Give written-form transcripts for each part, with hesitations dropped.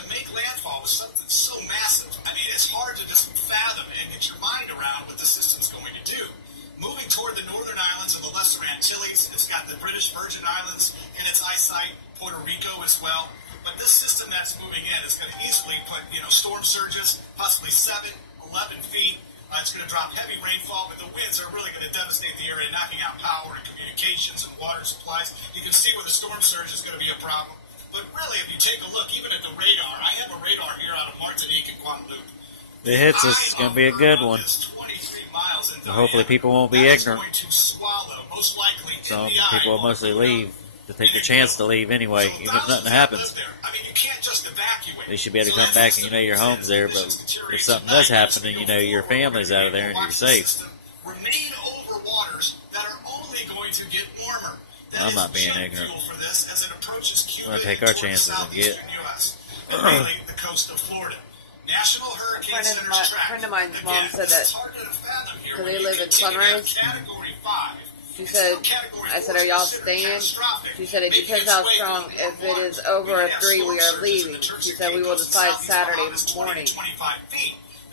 to make landfall with something so massive, I mean, it's hard to just fathom and get your mind around what the system's going to do. Moving toward the northern islands of the Lesser Antilles, it's got the British Virgin Islands in its eyesight, Puerto Rico as well. But this system that's moving in is going to easily put, storm surges, possibly 7, 11 feet. It's going to drop heavy rainfall, but the winds are really going to devastate the area, knocking out power and communications and water supplies. You can see where the storm surge is going to be a problem. But really, if you take a look, even at the radar, I have a radar here out of Martinique and Guadeloupe. If it hits us, it's going to be a good one. So hopefully people won't be ignorant. Some people will mostly leave to take the chance to leave anyway, even if nothing happens. They should be able to come back and your home's there, but if something does happen and your family's out of there and you're safe. I'm not being ignorant. We're going to take our chances and get. The coast of Florida. National Hurricane Center's track. A friend of mine's mom said that because they live in Sunrise. She said, I said, are y'all staying? She said, it depends how strong. If it is over a 3, we are leaving. She said, we will decide Saturday morning.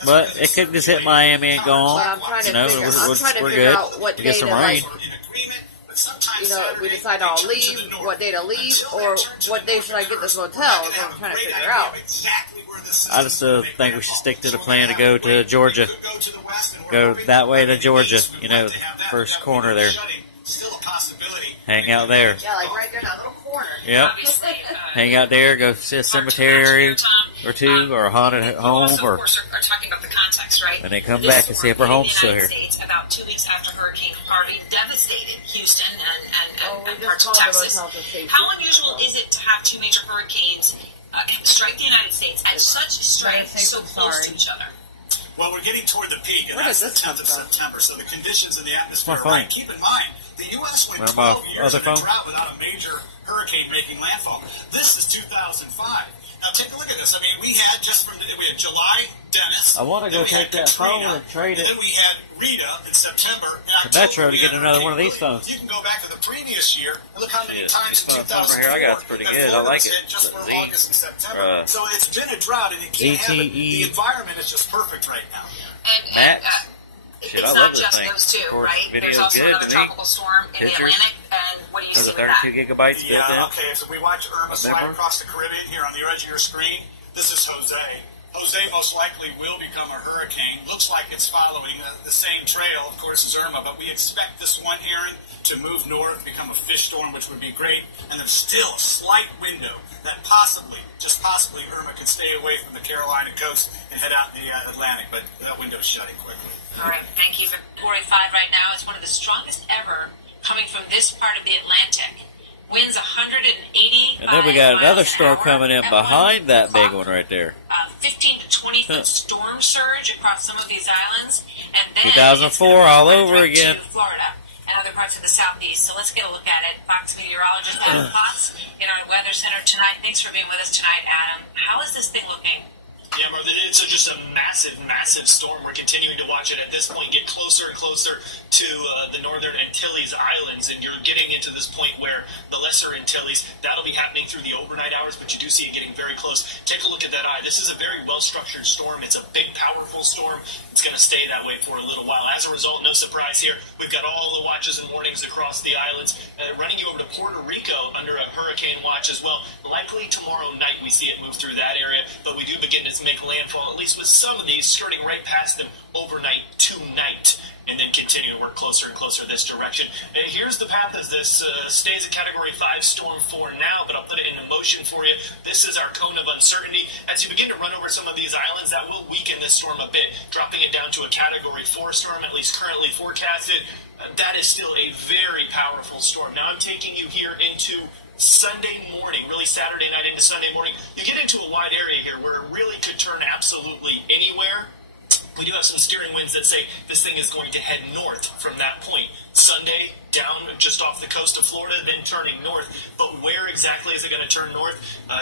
But it could just hit Miami and go on. I'm trying to figure out what day to rain. If we decide to all leave, what day to leave, or what day should I get this hotel is what I'm trying to figure out. I just think we should stick to the plan to go to Georgia. Go that way to Georgia, the first corner there. Hang out there. Yeah, like right there in that little corner. Yep. Hang out there, go see a cemetery or two, or a haunted home, or talking about the context, right? And then come back and see if our home's still here. States, about 2 weeks after Hurricane Harvey devastated Houston and parts of Texas. How unusual is it to have 2 major hurricanes strike the United States at such strength so close to each other? Well, we're getting toward the peak, and that's the 10th of September, so the conditions in the atmosphere are right. Keep in mind, the U.S. went 12 years in a drought without a major hurricane making landfall. This is 2005. Now, take a look at this. I mean, we had July, Dennis. I want to go take that phone and trade it. And then we had Rita in September. To Metro to get another one of these phones. You can go back to the previous year and look how many times in 2004. Here I got it's pretty good. I like it. Just for August and September. So it's been a drought, and you can't have it. The environment is just perfect right now. And it's not just those two, right? There's also another tropical storm in the Atlantic, and what do you see with that? 32 gigabytes built in. Yeah, okay, so we watch Irma slide across the Caribbean here on the edge of your screen. This is Jose. Jose most likely will become a hurricane. Looks like it's following the same trail, of course, as Irma, but we expect this one, Aaron, to move north, become a fish storm, which would be great, and there's still a slight window that possibly, just possibly, Irma could stay away from the Carolina coast and head out in the Atlantic, but that window's shutting quickly. All right, thank you. Category 5 right now is one of the strongest ever coming from this part of the Atlantic. Winds 180. And then we got another storm coming in behind that big one right there. 15 to 20 foot storm surge across some of these islands, and then 2004 all over again. To Florida and other parts of the southeast. So let's get a look at it. Fox meteorologist Adam Potts in our weather center tonight. Thanks for being with us tonight, Adam. How is this thing looking? Yeah, Martha, it's just a massive, massive storm. We're continuing to watch it at this point get closer and closer to the northern Antilles Islands, and you're getting into this point where the lesser Antilles, that'll be happening through the overnight hours, but you do see it getting very close. Take a look at that eye. This is a very well-structured storm. It's a big, powerful storm. It's going to stay that way for a little while. As a result, no surprise here, we've got all the watches and warnings across the islands, running you over to Puerto Rico under a hurricane watch as well. Likely tomorrow night we see it move through that area, but we do begin to make landfall, at least with some of these, skirting right past them overnight tonight, and then continue to work closer and closer this direction. And here's the path as this stays a Category 5 storm for now, but I'll put it in motion for you. This is our cone of uncertainty. As you begin to run over some of these islands, that will weaken this storm a bit, dropping it down to a Category 4 storm, at least currently forecasted. That is still a very powerful storm. Now I'm taking you here into Sunday morning, really Saturday night into Sunday morning. You get into a wide area here where it really could turn absolutely anywhere. We do have some steering winds that say this thing is going to head north from that point. Sunday down just off the coast of Florida, then turning north. But where exactly is it going to turn north?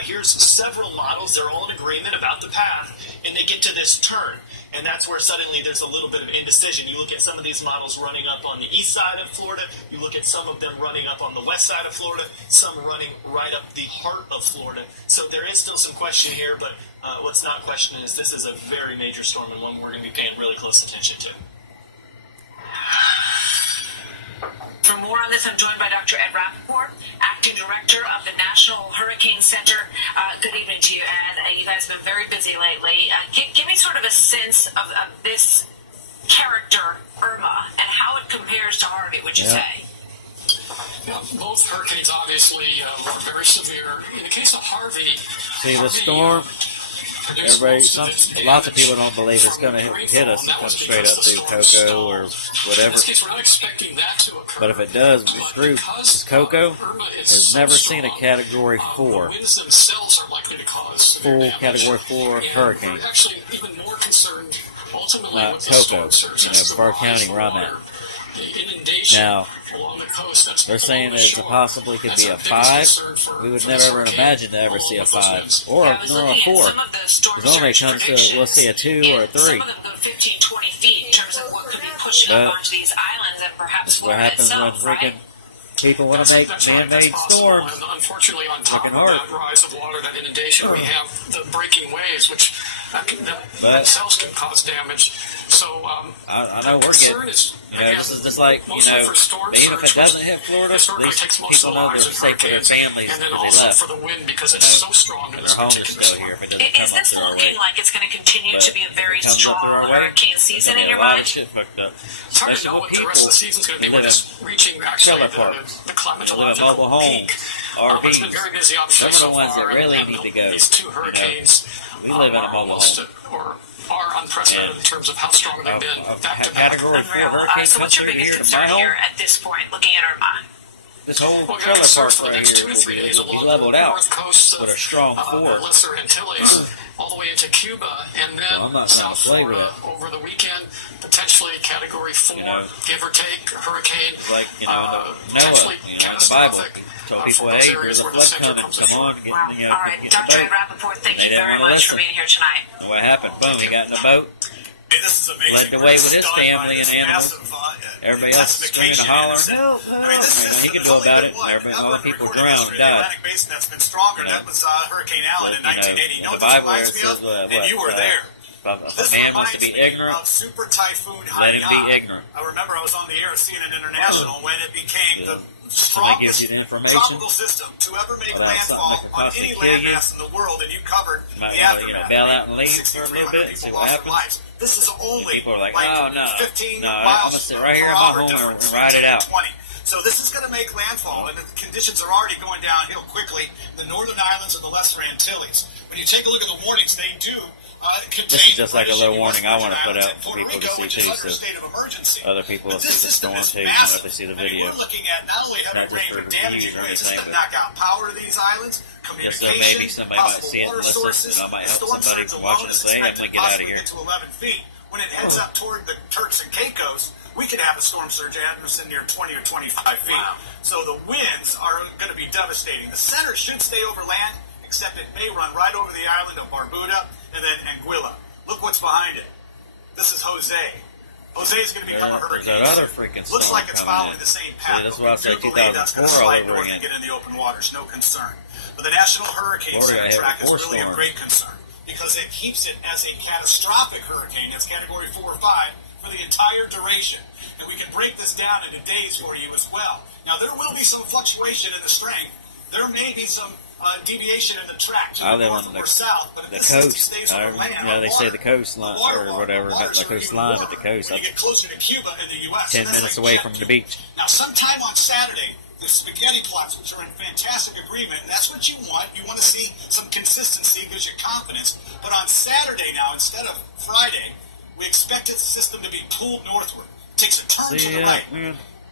Here's several models. They're all in agreement about the path, and they get to this turn. And that's where suddenly there's a little bit of indecision. You look at some of these models running up on the east side of Florida. You look at some of them running up on the west side of Florida. Some running right up the heart of Florida. So there is still some question here, but what's not questioned is this is a very major storm and one we're going to be paying really close attention to. For more on this, I'm joined by Dr. Ed Rappaport, Acting Director of the National Hurricane Center. Good evening to you, Ed. You guys have been very busy lately. Give me sort of a sense of this character, Irma, and how it compares to Harvey, would you say? Yeah, both hurricanes obviously were very severe. In the case of Harvey, the storm. Everybody, lots of people don't believe it's going to hit us. It comes straight up through Cocoa or whatever. In this case, we're not expecting that to occur. But if it does, we're screwed. Because Cocoa has never seen a Category 4 full Category 4 hurricane. We're actually even more concerned ultimately Not with the Cocoa, storm surge. Brevard County, where I'm at. Now, they're saying that it possibly could be a 5. We would never ever imagine to ever see a 5 or a 4. Because only comes to, we'll see a 2 or a 3. Some of them go 15, 20 feet in terms of what could be pushing up onto these islands and perhaps that's what happens when freaking people want to make man-made storms. Unfortunately, on top of that rise of water, that inundation, we have the breaking waves, which themselves can cause damage. So I know we're getting, this is just like, even if it doesn't hit Florida, at least people know they're safe for their families and then because they also left. for the wind because it's so strong in this Their homes are particular still storm. here if it doesn't come Is up this through our looking way. like it's going to continue to be a very Comes up strong through our way, hurricane season in your a lot of mind? shit fucked up. It's hard to Especially know with what the rest of the season's going to be. who We're live just reaching actually trailer parks, the who live at mobile climatological peak. homes, It's been RVs. very busy obviously Those are so the ones that far, really and need to go. These two hurricanes We live in a are mobile almost home. or are unprecedented in terms of how strong they've been back to back. Category 4 Unreal. hurricane So comes what's your through here biggest to my concern home. here at this point, looking at Irma? This whole Well, trailer park for the right next here 2 to 3 days will be along leveled the out north coast with a of strong 4. the Lesser Antilles, all the way into Cuba, and then Well, I'm not South gonna play with Florida it. over the weekend, potentially Category 4, give or take, hurricane. It's like, Noah, potentially in the Bible, catastrophic told for people, those hey, areas there's a where the flood center coming, comes come ashore. on, get, Wow. get All right, in the Dr. Ed boat. Rappaport, thank They you didn't very wanna much for listen. being here tonight. And what happened? Boom, he got in the boat, Hey, this is amazing. led the way with his family and animals. Everybody else is screaming and hollering, help, help. I mean, this Ain't nothing he can do about it. All the people drowned, the died. Atlantic Basin that's been stronger. That was Hurricane Allen in 1980. You know the what this Bible reminds me says, of? And you were there. If This a man wants to reminds be me ignorant, of Super Typhoon let him Haiyan. be ignorant. I remember I was on the air at CNN International when it became the Somebody gives strongest you the information tropical system to ever make about something landfall that could on possibly any kill you. landmass in the world, and you covered You might the want to, aftermath. bail out and leave for a little 6,300 bit and see people what lost their happens. lives. This is only People are like, oh, no, 15 no, I'm miles gonna sit right here per at my hour home difference, and ride it 15 out. to 20. So this is going to make landfall, and the conditions are already going downhill quickly in the northern islands of the Lesser Antilles. When you take a look at the warnings, they do contain... This is just like a little warning I want to put Islands out and for Puerto people to Rico, see which is too, under a so state of emergency. other people will But this see the system storm is too, massive. if they see the I mean, video. we're looking at not only having Not just range for of damaging reviews or winds, it's anything, to but knock out power to these islands, just so communication, maybe somebody might possible see it and water listen, sources. and I might The help storm somebody surge from alone watching is us say, I'm expected gonna get out of possibly here. get to 11 feet. When it heads up toward the Turks and Caicos, we could have a storm surge Anderson near 20 or 25 feet. Wow. So the winds are going to be devastating. The center should stay over land, except it may run right over the island of Barbuda and then Anguilla. Look what's behind it. This is Jose. Jose is going to become a hurricane. There's that other freaking Looks storm like it's coming following in. the same path. See, that's but why I we say do believe that's going to 2004 all slide over north again. and get in the open waters. No concern. But the National Hurricane Florida Center had track is four really a storms. great concern because it keeps it as a catastrophic hurricane. That's Category 4 or 5 for the entire duration. And we can break this down into days for you as well. Now, there will be some fluctuation in the strength. There may be some deviation in the track to I the live north on the or south, but if the this system coast. stays over land, They say the coastline or whatever, not the coastline, but the coast. When you get closer to Cuba in the U.S., 10 minutes away from the beach. Now, sometime on Saturday, the spaghetti plots, which are in fantastic agreement, and that's what you want. You want to see some consistency, gives you confidence. But on Saturday now, instead of Friday, we expect the system to be pulled northward. It takes a turn to the right.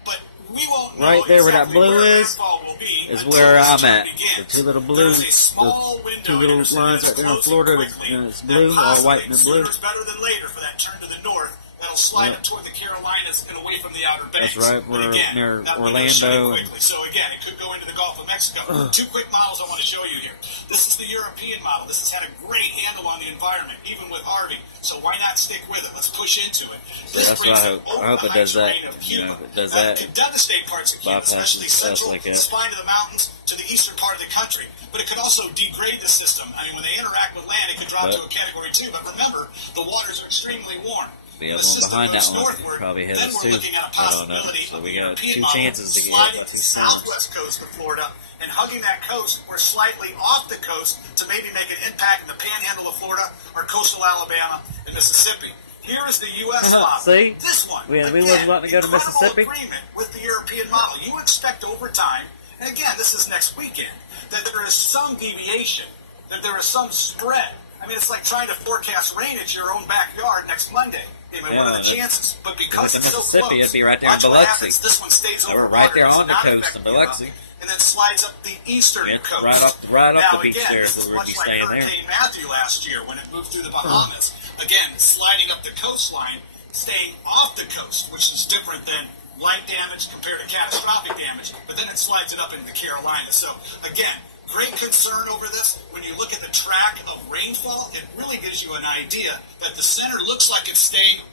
But we won't know Right there where that exactly blue where is landfall will be is until where this I'm turn at. begins. The two little blue, There's a small the window two little Anderson, lines that's right there in closing Florida. quickly, It's and blue, all white and possibly blue. sooner is better than later for that turn to the north. that'll slide up toward the Carolinas and away from the Outer Banks. That's right, we're near Orlando. So again, it could go into the Gulf of Mexico. Two quick models I want to show you here. This is the European model. This has had a great handle on the environment, even with Harvey. So why not stick with it? Let's push into it. So that's what I hope it does that. You know, if it does that, it could devastate parts of Cuba, especially central, like the spine of the mountains, to the eastern part of the country. But it could also degrade the system. I mean, when they interact with land, it could drop to a Category 2. But remember, the waters are extremely warm. The other one behind that one could probably hit us too. I don't know. So we got two chances to get sliding to the southwest coast of Florida and hugging that coast. We're slightly off the coast to maybe make an impact in the panhandle of Florida or coastal Alabama and Mississippi. Here is the U.S. model. See? This one. We wasn't letting it go to Mississippi. Agreement with the European model. You expect over time, and again, this is next weekend, that there is some deviation, that there is some spread. I mean, it's like trying to forecast rain at your own backyard next Monday. Anyway, what are the chances? But because it's so close, it'd be right there in Biloxi. This one stays over right there on the coast in Biloxi. And then slides up the eastern coast. Right off the beach again, there, this so is we'd much be like staying there. Hurricane Matthew last year when it moved through the Bahamas. Again, sliding up the coastline, staying off the coast, which is different than light damage compared to catastrophic damage, but then it slides it up into the Carolinas. So, again, great concern over this. When you look at the track of rainfall, it really gives you an idea that the center looks like it's staying